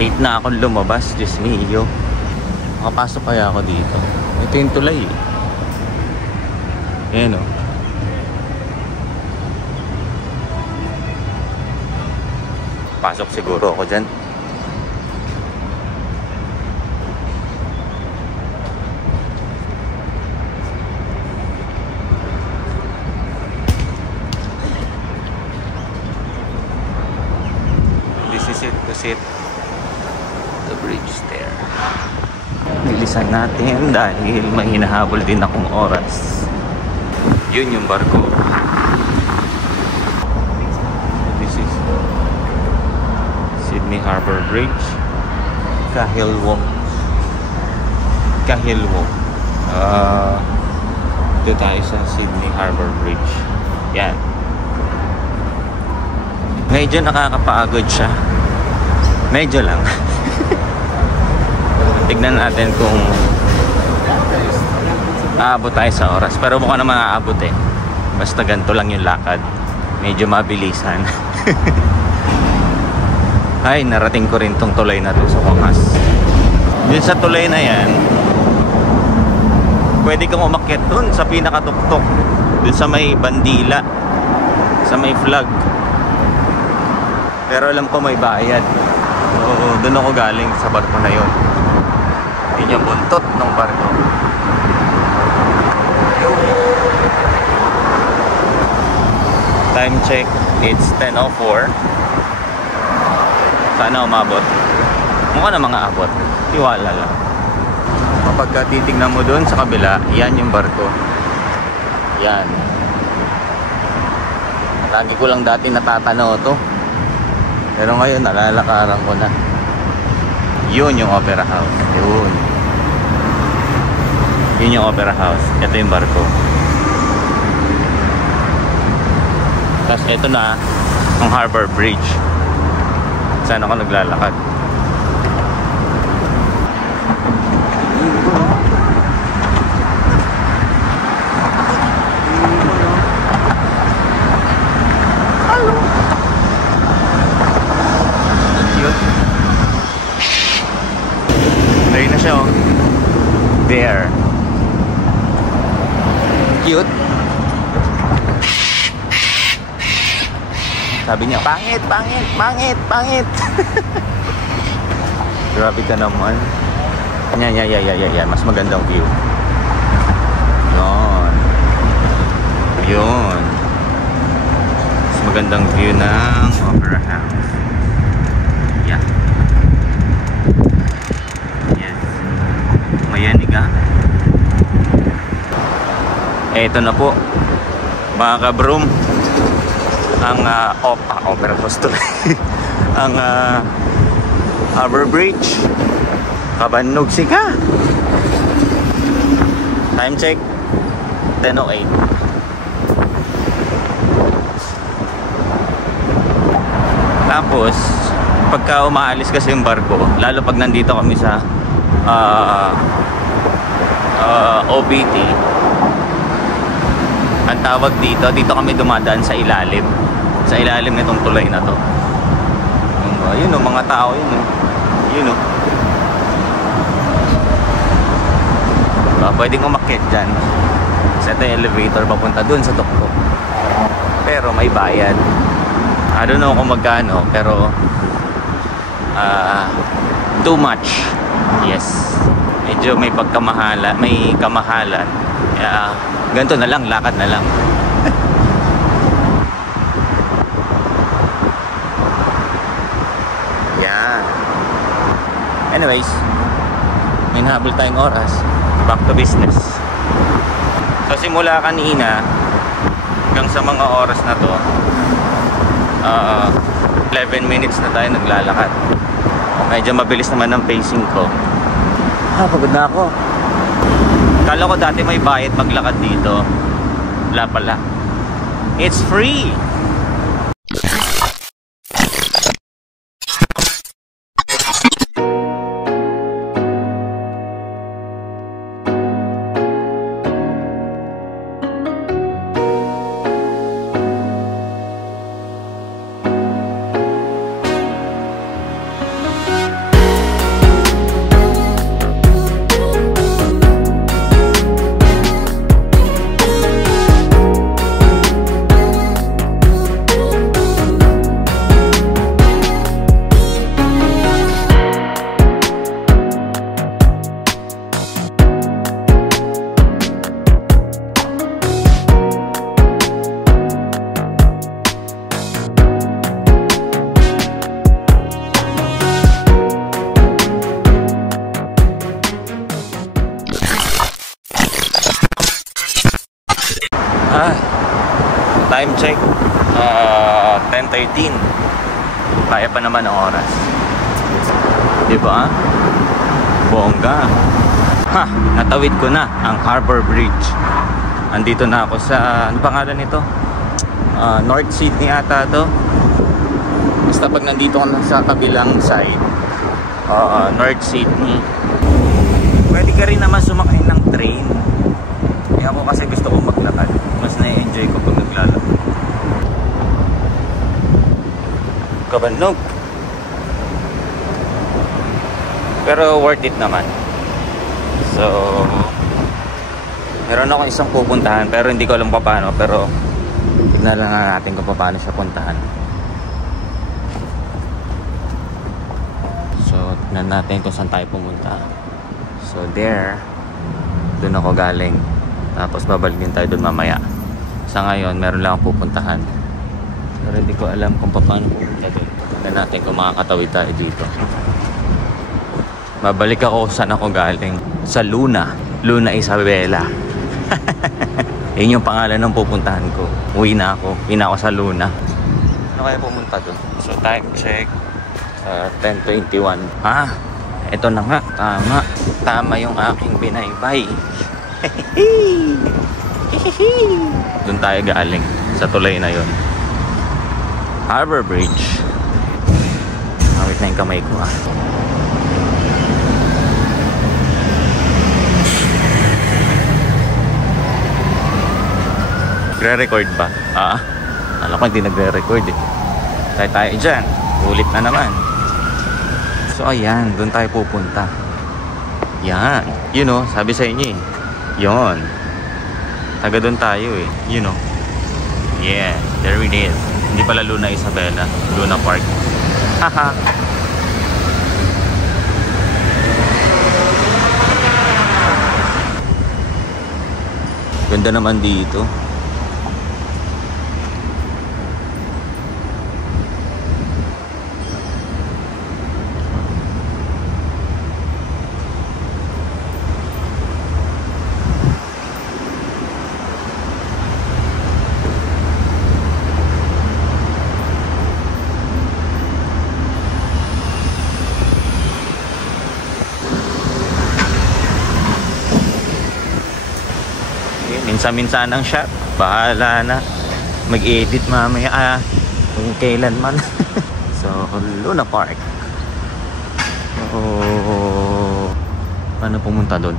Late na akong lumabas, Diyos mio. Makapasok kaya ako dito? Ito yung tulay eh. Ayan o. Pasok siguro ako dyan. This is it, to sit the bridge there. Bilisan natin dahil may hinahabol din akong oras. Yun yung barko. This is Sydney Harbour Bridge. Kahilwong. Dito tayo sa Sydney Harbour Bridge. Yan. Medyo nakakapagod siya. Medyo lang. Tignan natin kung aabot tayo sa oras. Pero mukhang naman aabot eh. Basta ganito lang yung lakad. Medyo mabilisan. Ay, narating ko rin tong tulay na to sa wakas. Dun sa tulay na yan, pwede kang umakyat dun sa pinakatuktok. Dun sa may bandila. Sa may flag. Pero alam ko may bayad. So, dun ako galing sa barko na yun. Yun yung buntot ng barko. Time check, it's 10:04. Sana umabot. Mukha na mga abot. Tiwala lang. Kapag titignan mo dun sa kabila, yan yung barko. Yan. Lagi ko lang dati natatanaw to. Pero ngayon nalalakaran ko na. Yun yung Opera House. Yun yung Opera House. Ito yung barko. Tapos ito na ang Harbour Bridge. Saan ako naglalakad. Hello. Cute. Ayun na siya oh. There. Cute. Sabi niya, pangit, pangit, pangit, pangit. Grabe ka naman. Yan. Mas magandang view. Yun. Mas magandang view ng Opera House. Yan. Yes. Mayanig ah. Eto na po. Mga kabroom. Ang Opera House ang Harbour Bridge. Kabanog sika. Time check 10:08. Tapos pagka umaalis kasi yung barko, lalo pag nandito kami sa OPT, ang tawag dito kami dumadaan sa ilalim nitong tulay na to. Yun o, mga tao yun o. Pwedeng umakyat dyan. Sa ito yung elevator papunta dun sa tuktok. Pero may bayad. I don't know kung magkano, pero too much. Yes. Medyo may pagkamahala, may kamahalan. Ganito na lang, lakad na lang. Yan. Anyways, may nahabol tayong oras. Back to business. So simula kanina hanggang sa mga oras na to, 11 minutes na tayo naglalakad. Medyo mabilis naman ang pacing ko. Pagod na ako. Kala ko dati may bayad maglakad dito. Wala pala. It's free. Kaya pa naman ang oras. Diba? Bongga. Ha! Natawid ko na ang Harbor Bridge. Andito na ako sa, ano pangalan nito? North Sydney ata to. Basta pag nandito ka na sa kabilang side, North Sydney, pwede ka rin naman sumakay ng train. Kaya ako kasi gusto ko maglakad. Mas na-enjoy ko pag naglalakad. Kabannog. Pero worth it naman. So, meron ako isang pupuntahan pero hindi ko alam pa paano. Pero tignan lang natin kung paano siya puntahan. So, tignan natin kung saan tayo pumunta. So, there. Doon ako galing. Tapos babalikin tayo doon mamaya. Sa ngayon, meron lang akong pupuntahan. Pero hindi ko alam kung paano pupunta doon. Tignan natin kung makakatawid tayo dito. Babalik ako saan ako galing. Sa Luna. Luna Isabela. Yun yung pangalan ng pupuntahan ko. Uwi na ako. Uwi na ako sa Luna. Ano kaya pumunta doon? So time check. 10:21. Ito na nga. Tama. Tama yung aking binaybay. Doon tayo galing. Sa tulay na yun. Harbor Bridge. Awit na yung kamay ko Nagre-record ba? Alam ko hindi nagre-record eh. Tayo dyan. Ulit na naman. So ayan, doon tayo pupunta. Yan. You know, sabi sa inyo eh. Yon. Taga doon tayo eh. You know. Yeah, there it is. Hindi pala Luna Isabela. Luna Park. Haha. Ganda naman dito. Minsan-minsan ang shot. Bahala na. Mag-edit mamaya kung kailan man. So, Luna Park. So, paano pumunta doon?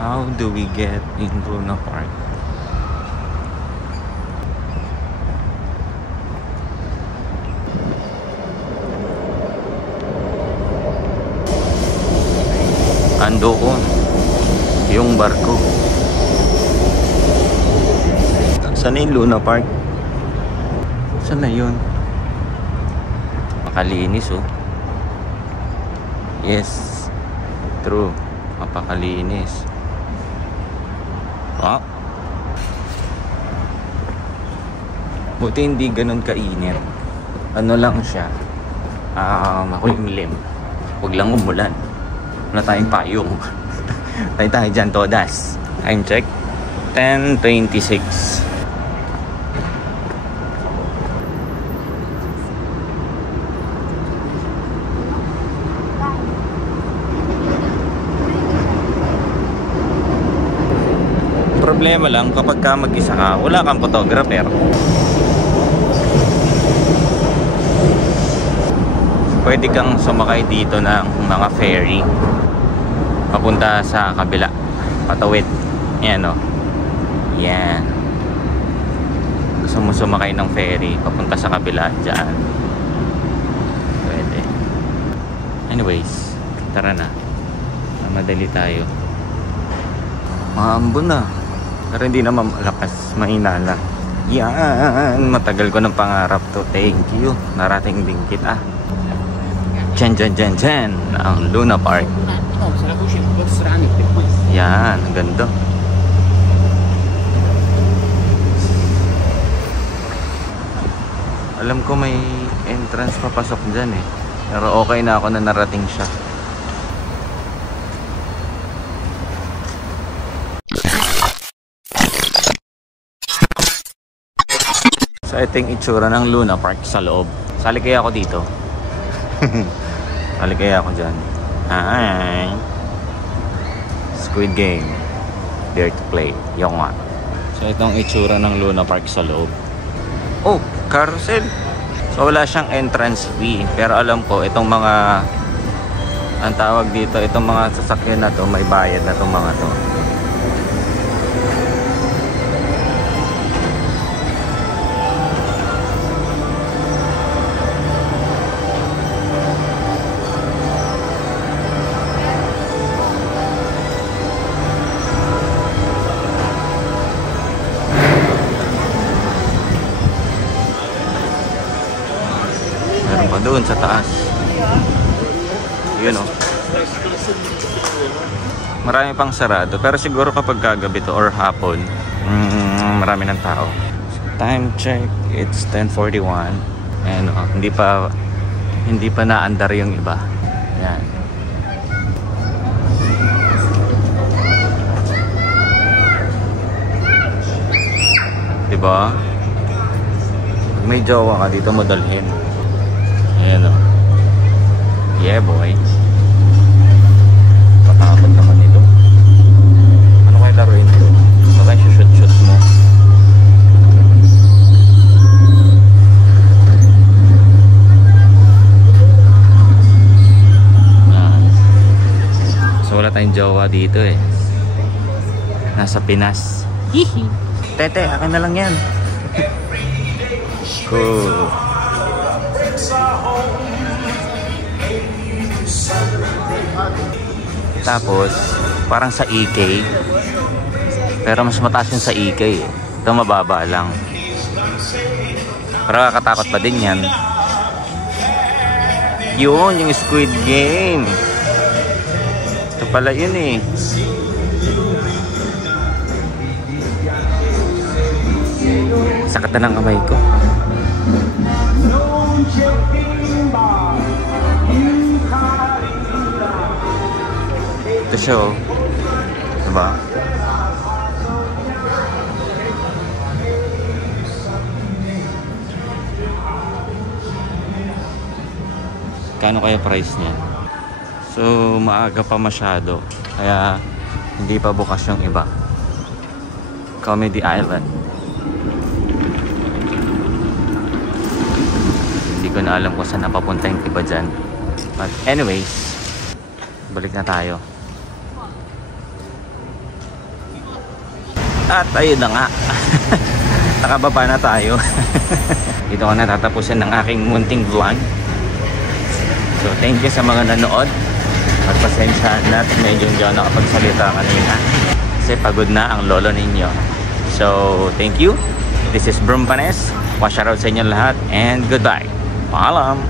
How do we get in Luna Park? Andoon yung barko. Saan yung Luna Park? Saan na yun? Makalinis oh. Yes, true. Mapakalinis. Buti hindi ganun kainit. Ano lang siya, makulimlim. Huwag lang umulan. Wala tayong payong. Tayo dyan todas. Time check 10:26. Problema lang kapag ka mag-isa ka, wala kang photographer. Pwede kang sumakay dito ng mga ferry papunta sa kabila, patawid. Yan o. Yan. Gusto mo sumakay ng ferry papunta sa kabila, dyan. Pwede. Anyways, tara na. Madali tayo. Maambon na. Pero hindi naman malakas, mahina lang. Yan. Matagal ko ng pangarap to. Thank you. Narating din kita. Dyan. Ang Luna Park. Yan, ang ganda. Alam ko may entrance papasok dyan eh. Pero okay na ako na narating siya. So ito yung itsura ng Luna Park sa loob. Sali kaya ako dito. Sali kaya ako dyan. Hi! Squid Game. Dare to play. Yung nga. So itong itsura ng Luna Park sa loob. Oh! Carousel! So wala siyang entrance fee. Pero alam ko itong mga ang tawag dito, itong mga sasakyan na to, may bayad na itong mga to. Meron pa doon sa taas. Yun o. Marami pang sarado. Pero siguro kapag kagabi to or hapon, marami ng tao. Time check, it's 10:41. And hindi pa naandar yung iba. Yan. Diba? Pag may jowa ka dito mo dalhin. Ayan o. Yeah boy. Patakot naman ito. Ano kayo laruin ito? Baka shoot mo. So wala tayong jowa dito eh. Nasa Pinas. Hihi. Tete, akin na lang yan. Cool. Tapos parang sa EK, pero mas mataas yung sa EK eh. Ito mababa lang, pero kakatakot pa din yan. Yun yung Squid Game. Ito pala yun eh. Sakit na ng kamay ko. Ito siya oh. Diba? Kano kaya price niya? So maaga pa masyado, kaya hindi pa bukas yung iba. Comedy Island. Hindi ko na alam kung saan napapunta yung iba dyan. But anyways, balik na tayo. At ayun na nga. Nakababa na tayo. Dito ko na tatapusin ng aking munting vlog. So thank you sa mga nanood. At pasensya na medyo hindi ako nakapagsalita kanina kasi pagod na ang lolo ninyo. So thank you. This is Brumpanes. Wash out sa inyo lahat and goodbye. Paalam.